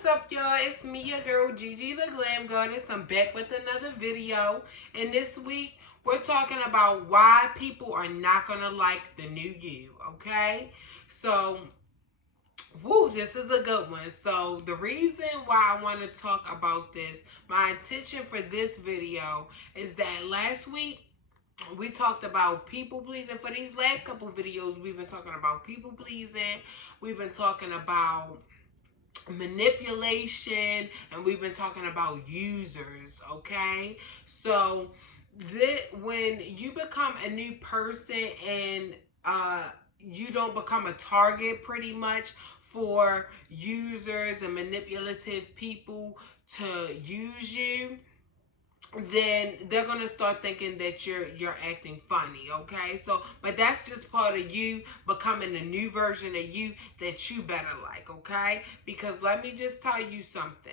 What's up, y'all? It's me, your girl, Gigi the Glam Goddess. I'm back with another video. And this week, we're talking about why people are not going to like the new you, okay? So, woo, this is a good one. So, the reason why I want to talk about this, my intention for this video is that last week, we talked about people pleasing. For these last couple videos, we've been talking about people pleasing. We've been talking about manipulation, and we've been talking about users. Okay, so when you become a new person and you don't become a target pretty much for users and manipulative people to use you, then they're gonna start thinking that you're acting funny. Okay, so but that's just part of you becoming a new version of you that you better like. Okay, because let me just tell you something,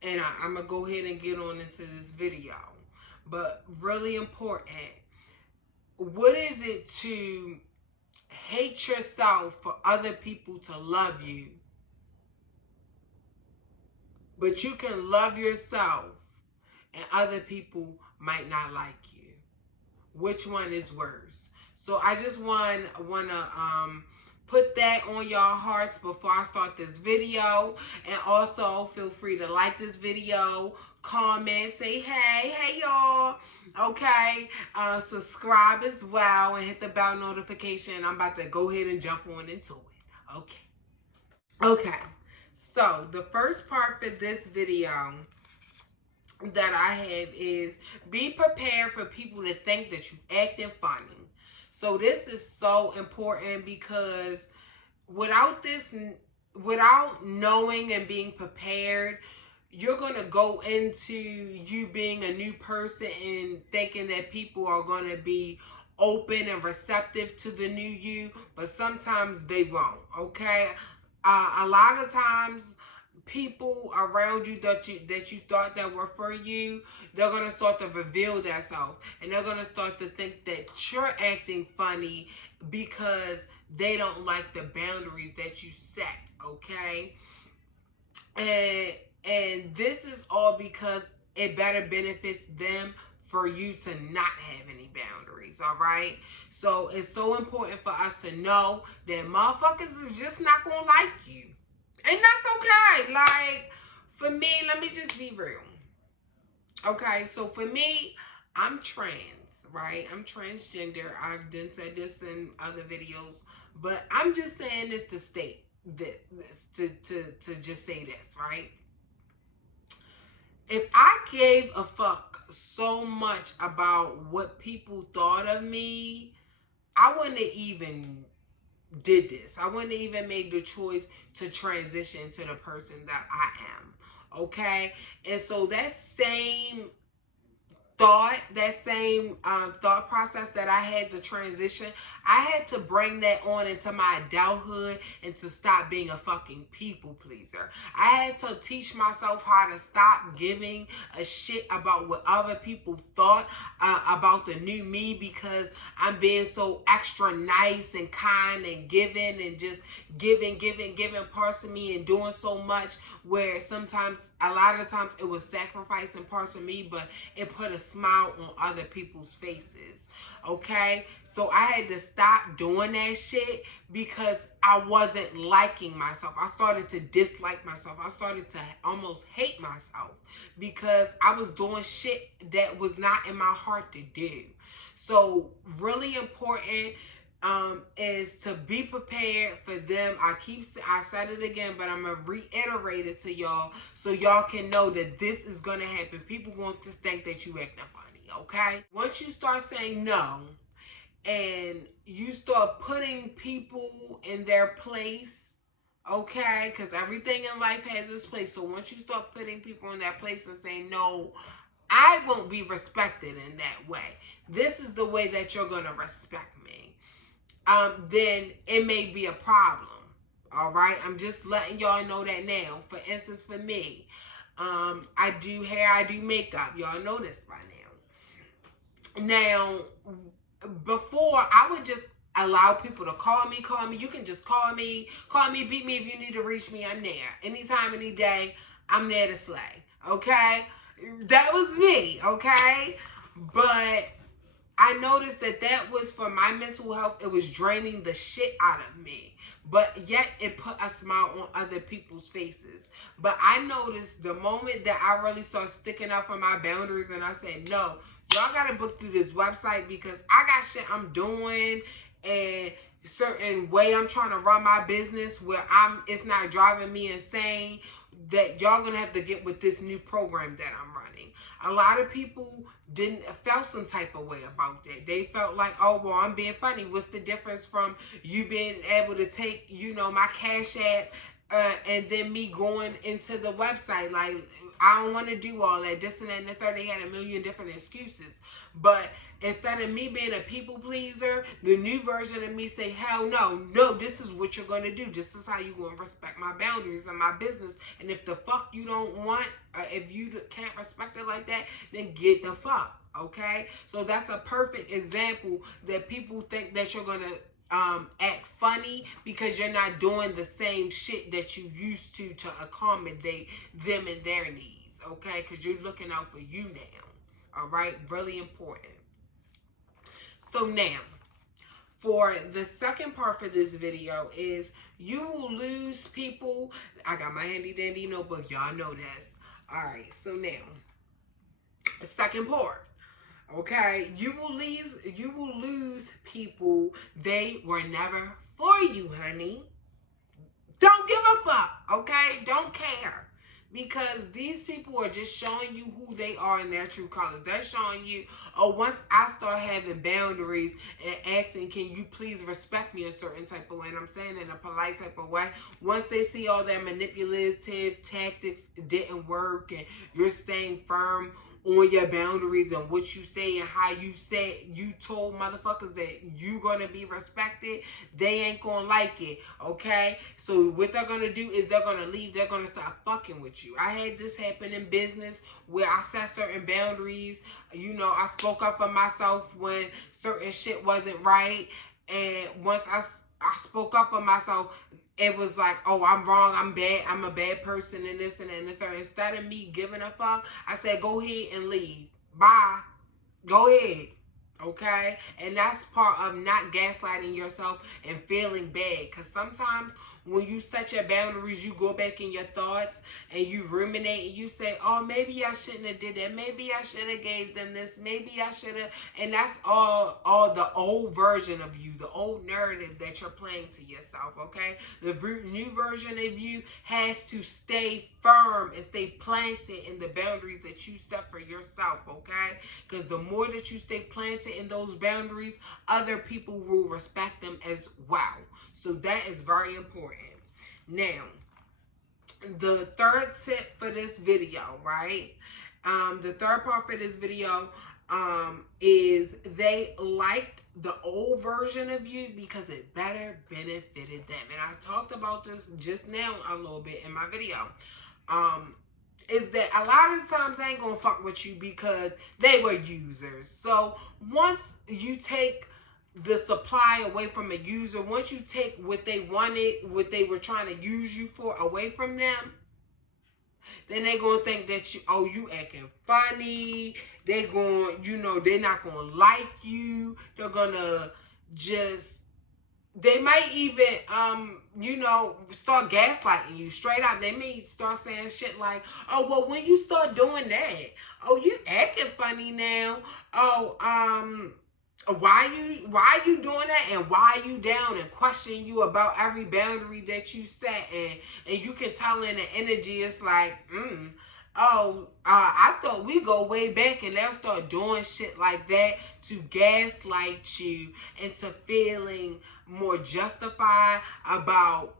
and I'm gonna go ahead and get on into this video, but really important, what is it to hate yourself for other people to love you, but you can love yourself and other people might not like you? Which one is worse? So I just want to put that on y'all hearts before I start this video. And also feel free to like this video, comment, say hey y'all. Okay, subscribe as well and hit the bell notification. I'm about to go ahead and jump on into it. Okay, so the first part for this video that I have is be prepared for people to think that you acting funny. So this is so important because without knowing and being prepared, you're going to go into you being a new person and thinking that people are going to be open and receptive to the new you, but sometimes they won't. Okay, a lot of times people around you that you thought that were for you, they're going to start to reveal themselves, and they're going to start to think that you're acting funny because they don't like the boundaries that you set. Okay, and this is all because it better benefits them for you to not have any boundaries. All right, so it's so important for us to know that motherfuckers is just not gonna like you. And that's okay. Like, for me, let me just be real. Okay, so for me, I'm trans, right? I'm transgender. I've done said this in other videos, but I'm just saying this to state this, to just say this, right? If I gave a fuck so much about what people thought of me, I wouldn't have even did this. I wouldn't even make the choice to transition to the person that I am. Okay, and so that same thought process that I had to transition, I had to bring that on into my adulthood and to stop being a fucking people pleaser. I had to teach myself how to stop giving a shit about what other people thought about the new me, because I'm being so extra nice and kind and giving and just giving parts of me and doing so much, where sometimes, a lot of times, it was sacrificing parts of me, but it put a smile on other people's faces. Okay, so I had to stop doing that shit because I wasn't liking myself. I started to dislike myself. I started to almost hate myself because I was doing shit that was not in my heart to do. So really important is to be prepared for them. I said it again, but I'm gonna reiterate it to y'all so y'all can know that this is gonna happen. People going to think that you acting funny. Okay, once you start saying no and you start putting people in their place, okay, because everything in life has its place. So once you start putting people in that place and saying no, I won't be respected in that way, this is the way that you're gonna respect me, then it may be a problem. All right, I'm just letting y'all know that now. For instance, for me, I do hair, I do makeup. Y'all know this by now. Now, before, I would just allow people to call me. You can just call me, beat me if you need to reach me. I'm there. Anytime, any day, I'm there to slay. Okay? That was me, okay? But I noticed that was for my mental health. It was draining the shit out of me. But yet it put a smile on other people's faces. But I noticed the moment that I really started sticking up for my boundaries and I said, no, y'all got to book through this website because I got shit I'm doing and certain way I'm trying to run my business where it's not driving me insane, that y'all gonna have to get with this new program that I'm running. A lot of people felt some type of way about that. They felt like, oh, well, I'm being funny. What's the difference from you being able to take, my Cash App and then me going into the website? Like, I don't want to do all that. This and that and the third. They had a million different excuses. But instead of me being a people pleaser, the new version of me say, hell no, this is what you're going to do. This is how you're going to respect my boundaries and my business. And if the fuck you don't want, if you can't respect it like that, then get the fuck, okay? So that's a perfect example that people think that you're going to act funny because you're not doing the same shit that you used to accommodate them and their needs, okay? Because you're looking out for you now, all right? Really important. So now, for the second part for this video is you will lose people. I got my handy dandy notebook. Y'all know this. All right. So now, the second part. Okay. You will lose people. They were never for you, honey. Don't give a fuck. Okay. Don't care. Because these people are just showing you who they are in their true colors. They're showing you, oh, once I start having boundaries and asking, can you please respect me a certain type of way, and I'm saying in a polite type of way, once they see all their manipulative tactics didn't work and you're staying firm on your boundaries and what you say and how you say, you told motherfuckers that you gonna be respected, they ain't gonna like it, okay? So what they're gonna do is they're gonna leave. They're gonna start fucking with you. I had this happen in business where I set certain boundaries. I spoke up for myself when certain shit wasn't right, and once I spoke up for myself, it was like, oh, I'm wrong, I'm bad, I'm a bad person, and this and that and the third. Instead of me giving a fuck, I said, go ahead and leave. Bye. Go ahead. Okay? And that's part of not gaslighting yourself and feeling bad. Because sometimes when you set your boundaries, you go back in your thoughts and you ruminate and you say, oh, maybe I shouldn't have did that. Maybe I should have gave them this. Maybe I should have. And that's all the old version of you, the old narrative that you're playing to yourself, okay? The new version of you has to stay firm and stay planted in the boundaries that you set for yourself, okay? Because the more that you stay planted in those boundaries, other people will respect them as well. So that is very important. Now, the third tip for this video, right? The third part for this video is they liked the old version of you because it better benefited them. And I talked about this just now a little bit in my video. Is that a lot of times they ain't gonna fuck with you because they were users. So once you take the supply away from a user, once you take what they wanted, what they were trying to use you for away from them, then they're gonna think that you acting funny. They're going, they're not gonna like you. They're gonna they might even, start gaslighting you straight up. They may start saying shit like, oh, well, when you start doing that, oh, you acting funny now. Oh, why you doing that, and why you down, and question you about every boundary that you set, and you can tell in the energy, it's like, I thought we go way back, and they'll start doing shit like that to gaslight you into feeling more justified about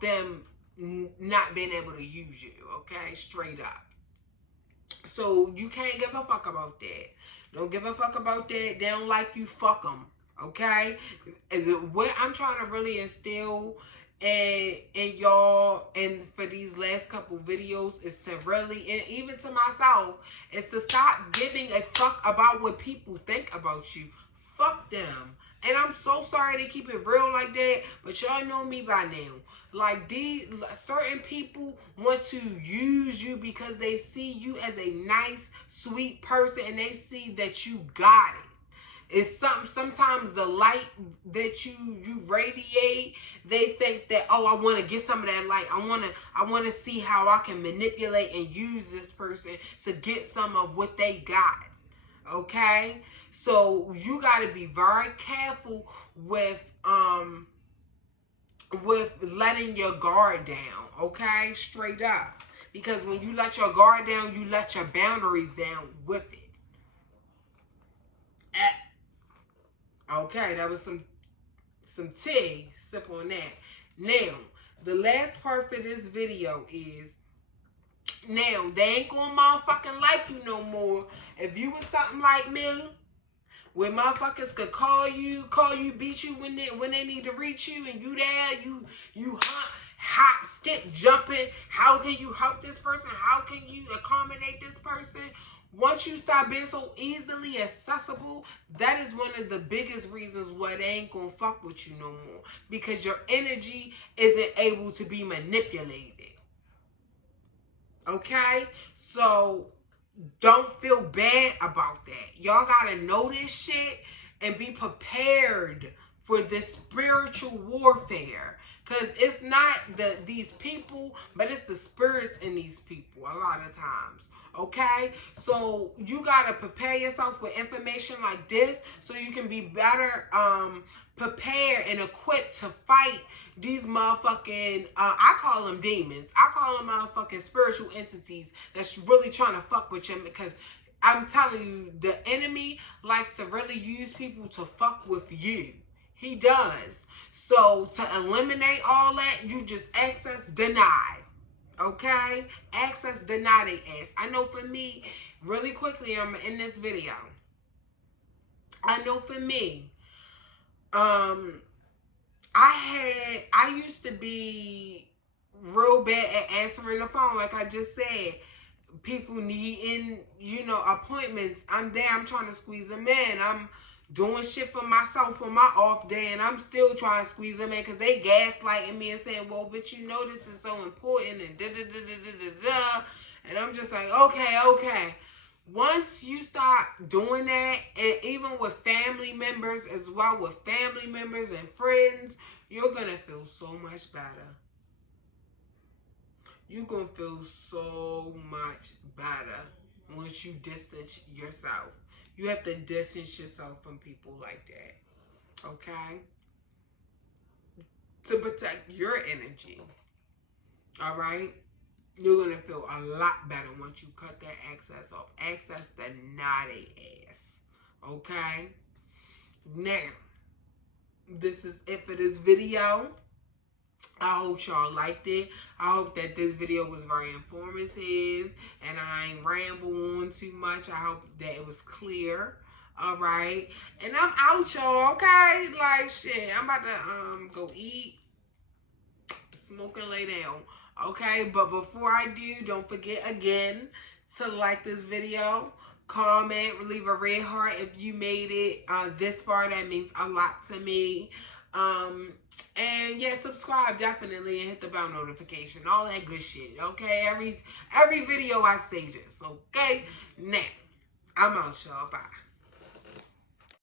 them not being able to use you, okay? Straight up. So you can't give a fuck about that. Don't give a fuck about that. They don't like you, fuck them, okay? What I'm trying to really instill in y'all, and for these last couple videos, is to really, and even to myself, is to stop giving a fuck about what people think about you. Fuck them. And I'm so sorry to keep it real like that, but y'all know me by now. Like, these certain people want to use you because they see you as a nice, sweet person, and they see that you got it. It's sometimes the light that you radiate, they think that, oh, I want to get some of that light. I want to see how I can manipulate and use this person to get some of what they got. Okay? So you got to be very careful with letting your guard down, okay? Straight up. Because when you let your guard down, you let your boundaries down with it. Okay, that was some tea. Sip on that. Now, the last part for this video is, now, they ain't gonna motherfucking like you no more. If you was something like me, where motherfuckers could call you, beat you when they need to reach you, and you there, you hop, skip, jumping. How can you help this person? How can you accommodate this person? Once you stop being so easily accessible, that is one of the biggest reasons why they ain't gonna fuck with you no more. Because your energy isn't able to be manipulated. Okay? So don't feel bad about that. Y'all gotta know this shit and be prepared for this spiritual warfare. Because it's not these people, but it's the spirits in these people a lot of times. Okay? So you gotta prepare yourself with information like this so you can be better prepared and equipped to fight these motherfucking, I call them demons. I call them motherfucking spiritual entities that's really trying to fuck with you, because I'm telling you, the enemy likes to really use people to fuck with you. He does. So to eliminate all that, you just access denied. Okay? Access denied they ass. I know for me, really quickly, I'm in this video. I know for me, I used to be real bad at answering the phone, like I just said. People needing, appointments. I'm there, I'm trying to squeeze them in. I'm doing shit for myself on my off day, and I'm still trying to squeeze them in because they gaslighting me and saying, well, but this is so important, and da-da-da-da-da-da-da. And I'm just like, okay. Once you start doing that, and even with family members as well, with family members and friends, you're going to feel so much better. You're going to feel so much better once you distance yourself. You have to distance yourself from people like that. Okay? To protect your energy. All right? You're going to feel a lot better once you cut that access off. Access the naughty ass. Okay? Now, this is it for this video. I hope y'all liked it. I hope that this video was very informative and I ain't ramble on too much. I hope that it was clear. All right. And I'm out, y'all. Okay? Like, shit. I'm about to go eat, smoke, and lay down. Okay? But before I do, don't forget again to like this video, comment, leave a red heart if you made it this far. That means a lot to me. And yeah, subscribe definitely and hit the bell notification, all that good shit. Okay, every video I say this. Okay, now I'm out, y'all. Bye.